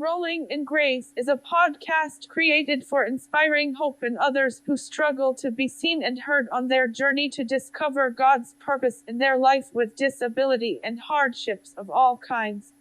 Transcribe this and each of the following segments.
Rolling in Grace is a podcast created for inspiring hope in others who struggle to be seen and heard on their journey to discover God's purpose in their life with disability and hardships of all kinds.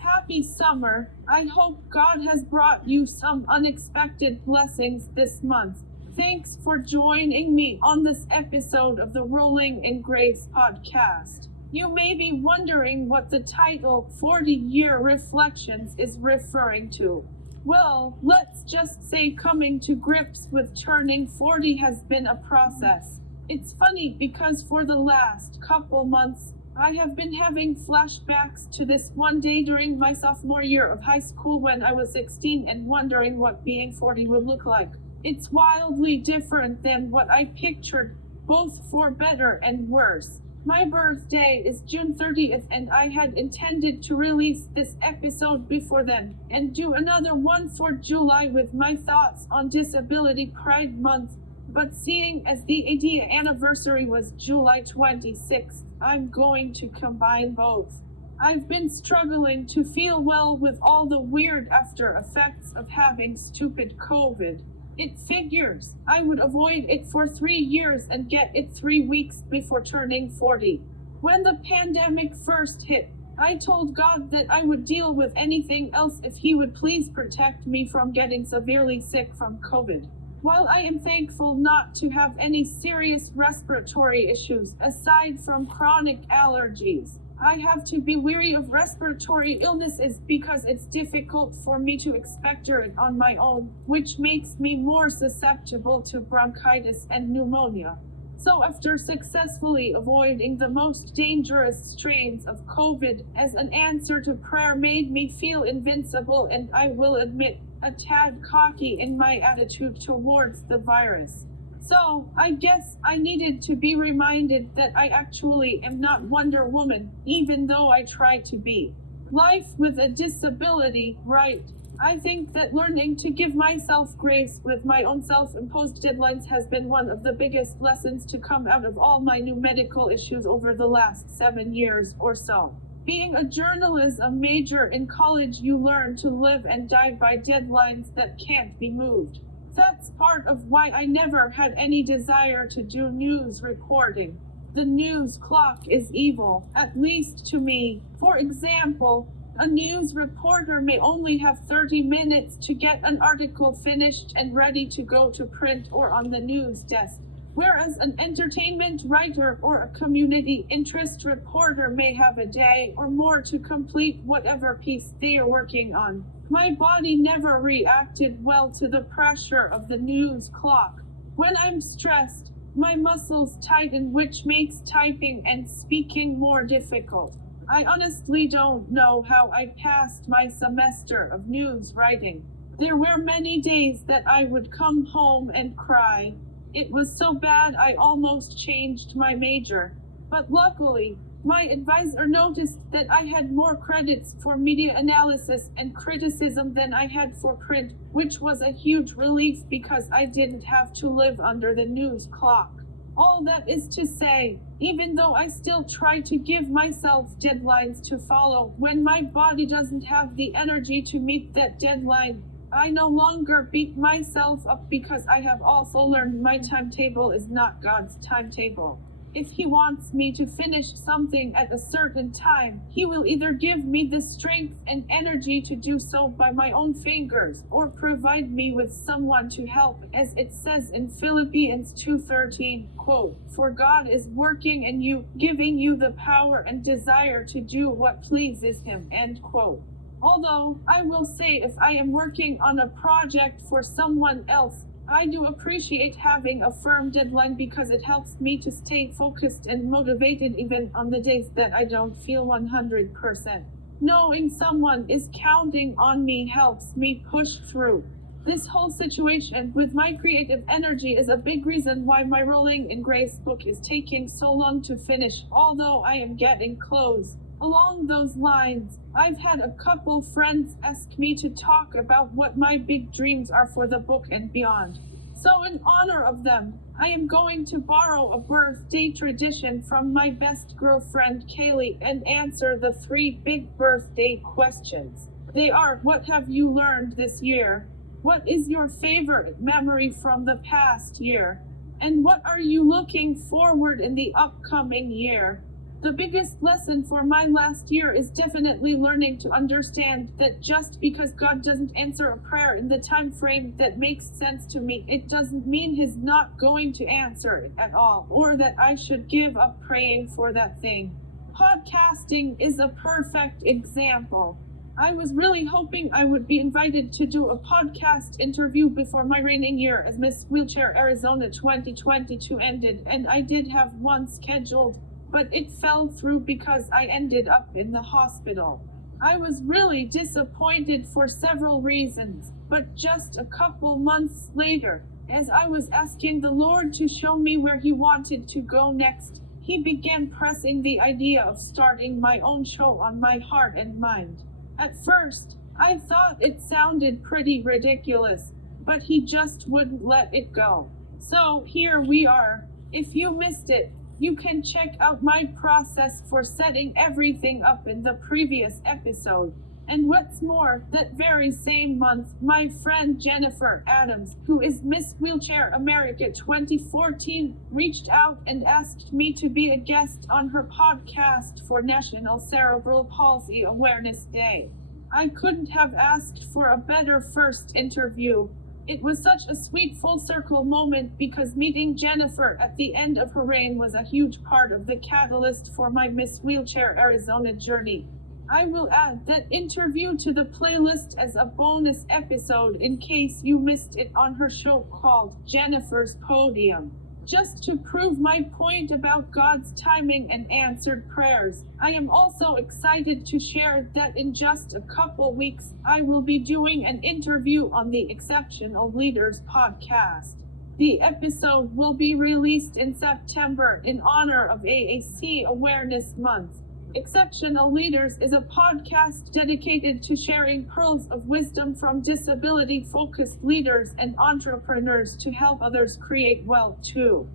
Happy summer. I hope God has brought you some unexpected blessings this month. Thanks for joining me on this episode of the Rolling in Grace podcast. You may be wondering what the title 40-Year Reflections is referring to. Well, let's just say coming to grips with turning 40 has been a process. It's funny because for the last couple months, I have been having flashbacks to this one day during my sophomore year of high school when I was 16 and wondering what being 40 would look like. It's wildly different than what I pictured, both for better and worse. My birthday is June 30th and I had intended to release this episode before then and do another one for July with my thoughts on Disability Pride Month. But seeing as the 80th anniversary was July 26th, I'm going to combine both. I've been struggling to feel well with all the weird after effects of having stupid COVID. It figures I would avoid it for 3 years and get it 3 weeks before turning 40. When the pandemic first hit, I told God that I would deal with anything else if He would please protect me from getting severely sick from COVID. While I am thankful not to have any serious respiratory issues aside from chronic allergies, I have to be wary of respiratory illnesses because it's difficult for me to expector it on my own, which makes me more susceptible to bronchitis and pneumonia. So after successfully avoiding the most dangerous strains of COVID as an answer to prayer made me feel invincible and I will admit, a tad cocky in my attitude towards the virus. So, I guess I needed to be reminded that I actually am not Wonder Woman, even though I try to be. Life with a disability, right? I think that learning to give myself grace with my own self-imposed deadlines has been one of the biggest lessons to come out of all my new medical issues over the last 7 years or so. Being a journalism major in college, you learn to live and die by deadlines that can't be moved. That's part of why I never had any desire to do news reporting. The news clock is evil, at least to me. For example, a news reporter may only have 30 minutes to get an article finished and ready to go to print or on the news desk. Whereas an entertainment writer or a community interest reporter may have a day or more to complete whatever piece they are working on. My body never reacted well to the pressure of the news clock. When I'm stressed, my muscles tighten, which makes typing and speaking more difficult. I honestly don't know how I passed my semester of news writing. There were many days that I would come home and cry. It was so bad I almost changed my major. But luckily, my advisor noticed that I had more credits for media analysis and criticism than I had for print, which was a huge relief because I didn't have to live under the news clock. All that is to say, even though I still try to give myself deadlines to follow, when my body doesn't have the energy to meet that deadline, I no longer beat myself up because I have also learned my timetable is not God's timetable. If He wants me to finish something at a certain time, He will either give me the strength and energy to do so by my own fingers, or provide me with someone to help, as it says in Philippians 2:13, quote, "For God is working in you, giving you the power and desire to do what pleases Him," end quote. Although, I will say if I am working on a project for someone else, I do appreciate having a firm deadline because it helps me to stay focused and motivated even on the days that I don't feel 100%. Knowing someone is counting on me helps me push through. This whole situation with my creative energy is a big reason why my Rolling in Grace book is taking so long to finish, although I am getting close. Along those lines, I've had a couple friends ask me to talk about what my big dreams are for the book and beyond. So in honor of them, I am going to borrow a birthday tradition from my best girlfriend Kaylee and answer the 3 big birthday questions. They are: what have you learned this year? What is your favorite memory from the past year? And what are you looking forward in the upcoming year? The biggest lesson for my last year is definitely learning to understand that just because God doesn't answer a prayer in the time frame that makes sense to me, it doesn't mean He's not going to answer it at all, or that I should give up praying for that thing. Podcasting is a perfect example. I was really hoping I would be invited to do a podcast interview before my reigning year as Miss Wheelchair Arizona 2022 ended, and I did have one scheduled, but it fell through because I ended up in the hospital. I was really disappointed for several reasons, but just a couple months later, as I was asking the Lord to show me where He wanted to go next, He began pressing the idea of starting my own show on my heart and mind. At first, I thought it sounded pretty ridiculous, but He just wouldn't let it go. So here we are. If you missed it, you can check out my process for setting everything up in the previous episode. And what's more, that very same month, my friend Jennifer Adams, who is Miss Wheelchair America 2014, reached out and asked me to be a guest on her podcast for National Cerebral Palsy Awareness Day. I couldn't have asked for a better first interview. It was such a sweet full circle moment because meeting Jennifer at the end of her reign was a huge part of the catalyst for my Miss Wheelchair Arizona journey. I will add that interview to the playlist as a bonus episode in case you missed it on her show called Jennifer's Podium. Just to prove my point about God's timing and answered prayers, I am also excited to share that in just a couple weeks, I will be doing an interview on the Exceptional Leaders podcast. The episode will be released in September in honor of AAC Awareness Month. Exceptional Leaders is a podcast dedicated to sharing pearls of wisdom from disability-focused leaders and entrepreneurs to help others create wealth too.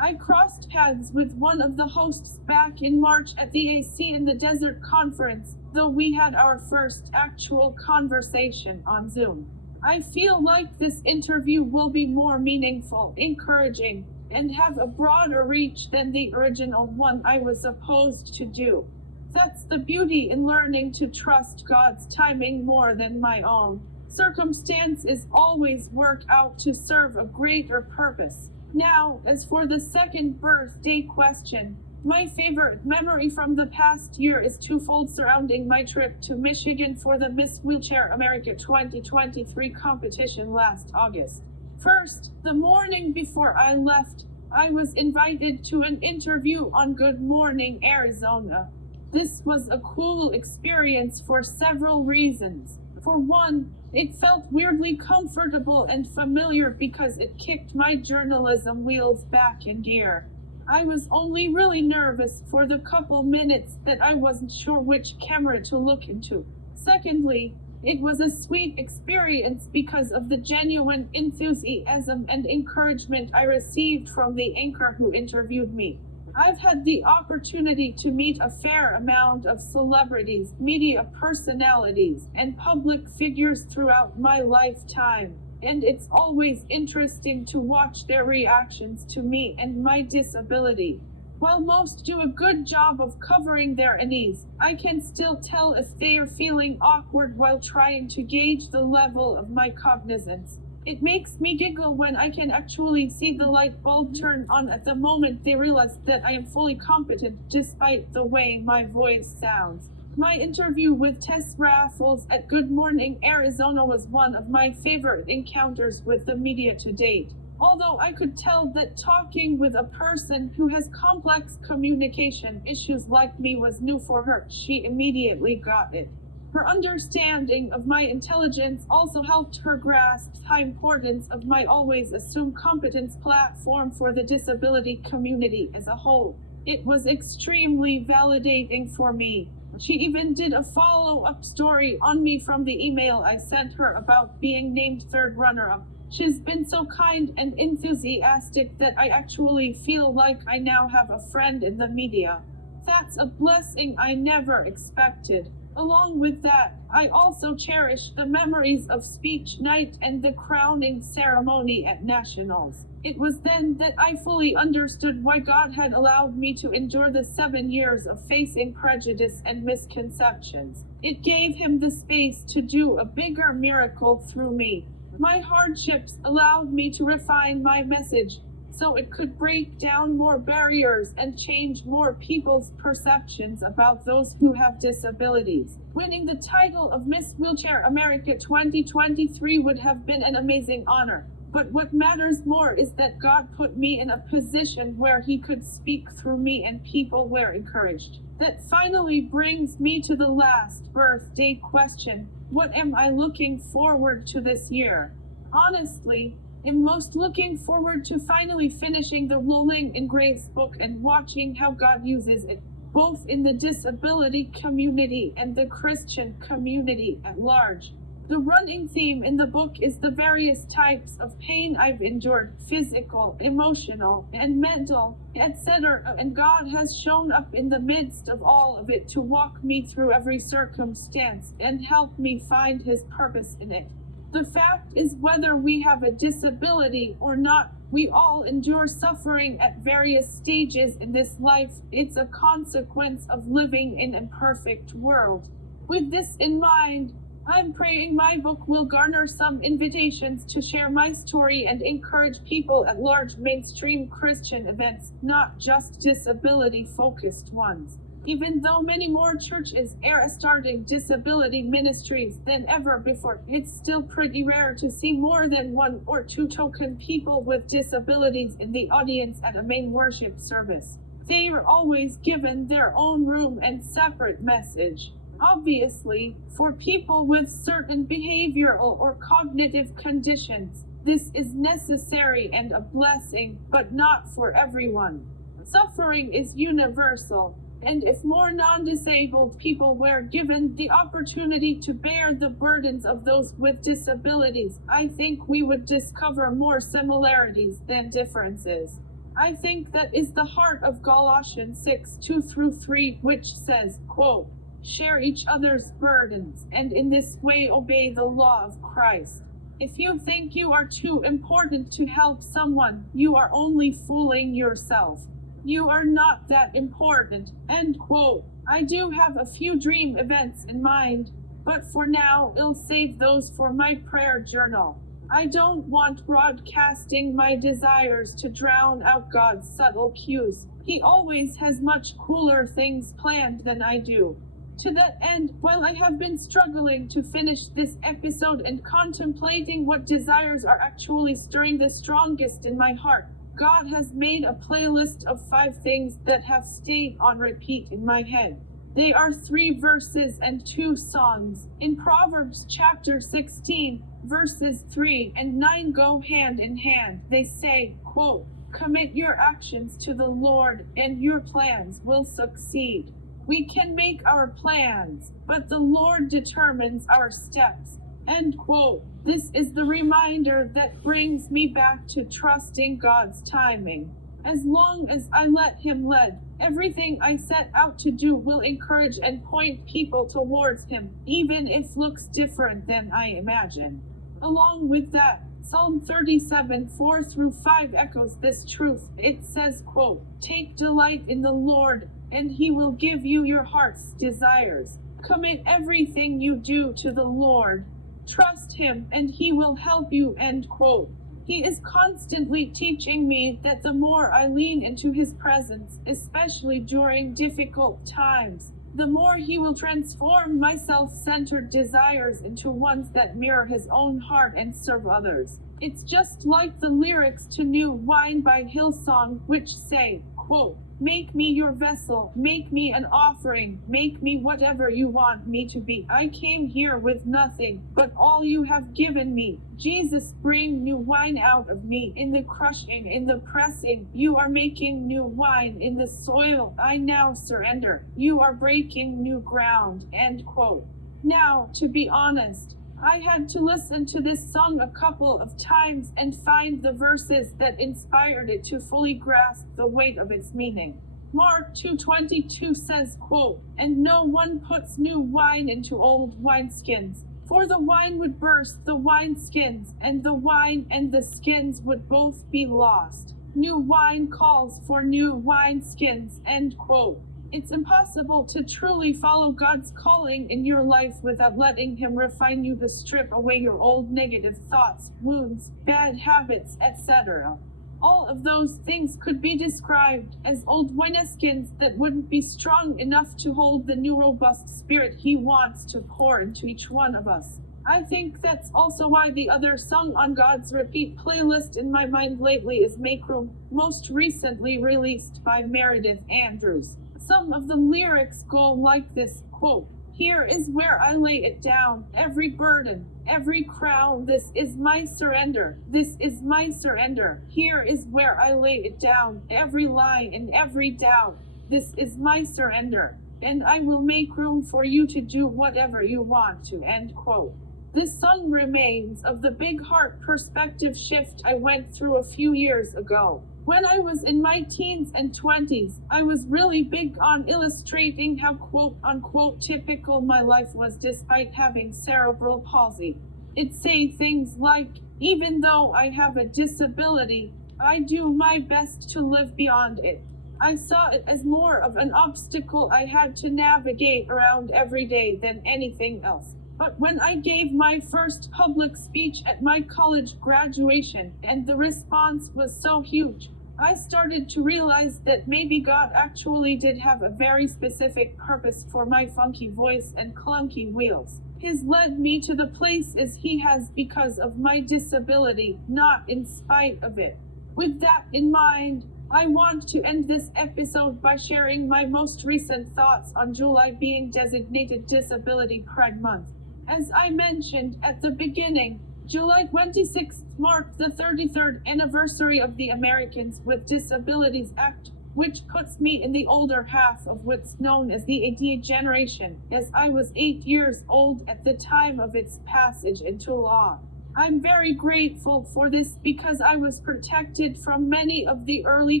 I crossed paths with one of the hosts back in March at the AC in the Desert Conference, though we had our first actual conversation on Zoom. I feel like this interview will be more meaningful, encouraging, and have a broader reach than the original one I was supposed to do. That's the beauty in learning to trust God's timing more than my own. Circumstances always work out to serve a greater purpose. Now, as for the second birthday question, my favorite memory from the past year is twofold surrounding my trip to Michigan for the Miss Wheelchair America 2023 competition last August. First, the morning before I left, I was invited to an interview on Good Morning Arizona. This was a cool experience for several reasons. For one, it felt weirdly comfortable and familiar because it kicked my journalism wheels back in gear. I was only really nervous for the couple minutes that I wasn't sure which camera to look into. Secondly, it was a sweet experience because of the genuine enthusiasm and encouragement I received from the anchor who interviewed me. I've had the opportunity to meet a fair amount of celebrities, media personalities, and public figures throughout my lifetime, and it's always interesting to watch their reactions to me and my disability. While most do a good job of covering their unease, I can still tell if they are feeling awkward while trying to gauge the level of my cognizance. It makes me giggle when I can actually see the light bulb turn on at the moment they realize that I am fully competent despite the way my voice sounds. My interview with Tess Raffles at Good Morning Arizona was one of my favorite encounters with the media to date. Although I could tell that talking with a person who has complex communication issues like me was new for her, she immediately got it. Her understanding of my intelligence also helped her grasp the importance of my always assumed competence platform for the disability community as a whole. It was extremely validating for me. She even did a follow-up story on me from the email I sent her about being named third runner-up. She's been so kind and enthusiastic that I actually feel like I now have a friend in the media. That's a blessing I never expected. Along with that, I also cherish the memories of speech night and the crowning ceremony at Nationals. It was then that I fully understood why God had allowed me to endure the 7 years of facing prejudice and misconceptions. It gave him the space to do a bigger miracle through me. My hardships allowed me to refine my message, so it could break down more barriers and change more people's perceptions about those who have disabilities. Winning the title of Miss Wheelchair America 2023 would have been an amazing honor. But what matters more is that God put me in a position where He could speak through me and people were encouraged. That finally brings me to the last birthday question. What am I looking forward to this year? Honestly, I'm most looking forward to finally finishing the Rolling in Grace book and watching how God uses it, both in the disability community and the Christian community at large. The running theme in the book is the various types of pain I've endured, physical, emotional, and mental, etc., and God has shown up in the midst of all of it to walk me through every circumstance and help me find His purpose in it. The fact is, whether we have a disability or not, we all endure suffering at various stages in this life. It's a consequence of living in an imperfect world. With this in mind, I'm praying my book will garner some invitations to share my story and encourage people at large mainstream Christian events, not just disability-focused ones. Even though many more churches are starting disability ministries than ever before, it's still pretty rare to see more than 1 or 2 token people with disabilities in the audience at a main worship service. They are always given their own room and separate message. Obviously, for people with certain behavioral or cognitive conditions, this is necessary and a blessing, but not for everyone. Suffering is universal, and if more non-disabled people were given the opportunity to bear the burdens of those with disabilities, I think we would discover more similarities than differences. I think that is the heart of Galatians 6:2-3, which says, quote, "Share each other's burdens, and in this way obey the law of Christ." If you think you are too important to help someone, you are only fooling yourself. You are not that important, end quote. I do have a few dream events in mind, but for now, I'll save those for my prayer journal. I don't want broadcasting my desires to drown out God's subtle cues. He always has much cooler things planned than I do. To that end, while I have been struggling to finish this episode and contemplating what desires are actually stirring the strongest in my heart, God has made a playlist of 5 things that have stayed on repeat in my head. They are 3 verses and 2 songs. In Proverbs chapter 16, verses 3 and 9 go hand in hand. They say, quote, "Commit your actions to the Lord, and your plans will succeed." We can make our plans, but the Lord determines our steps. End quote. This is the reminder that brings me back to trusting God's timing. As long as I let Him lead, everything I set out to do will encourage and point people towards Him, even if looks different than I imagine. Along with that, Psalm 37:4-5 echoes this truth. It says, quote, "Take delight in the Lord, and He will give you your heart's desires." Commit everything you do to the Lord. Trust Him, and He will help you, end quote. He is constantly teaching me that the more I lean into His presence, especially during difficult times, the more He will transform my self-centered desires into ones that mirror His own heart and serve others. It's just like the lyrics to New Wine by Hillsong, which say, quote, Make me your vessel, make me an offering, make me whatever you want me to be. I came here with nothing, but all you have given me. Jesus, bring new wine out of me. In the crushing, in the pressing, you are making new wine. In the soil, I now surrender. You are breaking new ground. End quote. Now, to be honest, I had to listen to this song a couple of times and find the verses that inspired it to fully grasp the weight of its meaning. Mark 2:22 says, quote, "And no one puts new wine into old wineskins, for the wine would burst the wineskins, and the wine and the skins would both be lost. New wine calls for new wineskins." End quote. It's impossible to truly follow God's calling in your life without letting Him refine you to strip away your old negative thoughts, wounds, bad habits, etc. All of those things could be described as old wineskins that wouldn't be strong enough to hold the new robust spirit He wants to pour into each one of us. I think that's also why the other song on God's repeat playlist in my mind lately is Make Room, most recently released by Meredith Andrews. Some of the lyrics go like this, quote, "Here is where I lay it down, every burden, every crown, this is my surrender, this is my surrender. Here is where I lay it down, every lie and every doubt, this is my surrender, and I will make room for you to do whatever you want to." End quote. This song remains of the big heart perspective shift I went through a few years ago. When I was in my teens and 20s, I was really big on illustrating how quote-unquote typical my life was despite having cerebral palsy. It'd say things like, "Even though I have a disability, I do my best to live beyond it." I saw it as more of an obstacle I had to navigate around every day than anything else. But when I gave my first public speech at my college graduation, and the response was so huge, I started to realize that maybe God actually did have a very specific purpose for my funky voice and clunky wheels. He's led me to the places He has because of my disability, not in spite of it. With that in mind, I want to end this episode by sharing my most recent thoughts on July being designated Disability Pride Month. As I mentioned at the beginning, July 26th marked the 33rd anniversary of the Americans with Disabilities Act, which puts me in the older half of what's known as the ADA generation, as I was 8 years old at the time of its passage into law. I'm very grateful for this because I was protected from many of the early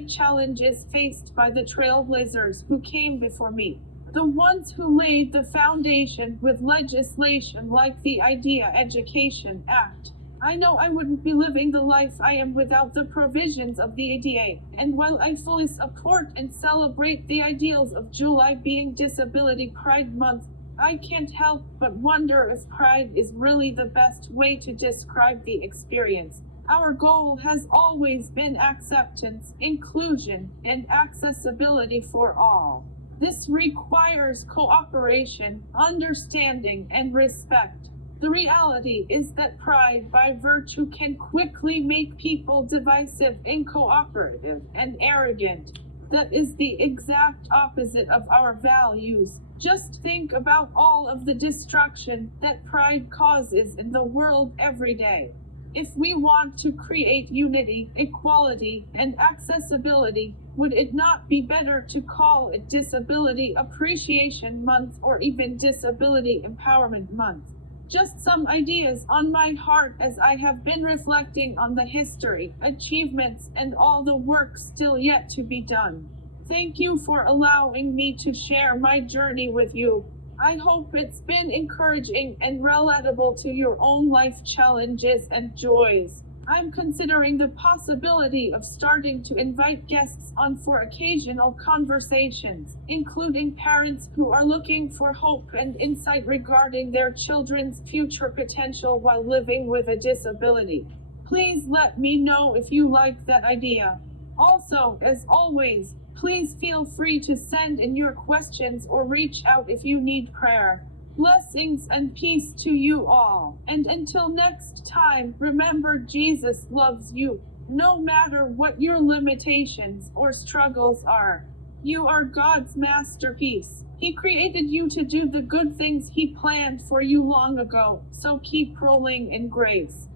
challenges faced by the trailblazers who came before me. The ones who laid the foundation with legislation like the Idea Education Act. I know I wouldn't be living the life I am without the provisions of the ADA, and while I fully support and celebrate the ideals of July being Disability Pride Month, I can't help but wonder if pride is really the best way to describe the experience. Our goal has always been acceptance, inclusion, and accessibility for all. This requires cooperation, understanding, and respect. The reality is that pride by virtue can quickly make people divisive, uncooperative, and arrogant. That is the exact opposite of our values. Just think about all of the destruction that pride causes in the world every day. If we want to create unity, equality, and accessibility, would it not be better to call it Disability Appreciation Month or even Disability Empowerment Month? Just some ideas on my heart as I have been reflecting on the history, achievements, and all the work still yet to be done. Thank you for allowing me to share my journey with you. I hope it's been encouraging and relatable to your own life challenges and joys. I'm considering the possibility of starting to invite guests on for occasional conversations, including parents who are looking for hope and insight regarding their children's future potential while living with a disability. Please let me know if you like that idea. Also, as always, please feel free to send in your questions or reach out if you need prayer. Blessings and peace to you all. And until next time, remember Jesus loves you, no matter what your limitations or struggles are. You are God's masterpiece. He created you to do the good things He planned for you long ago, so keep rolling in grace.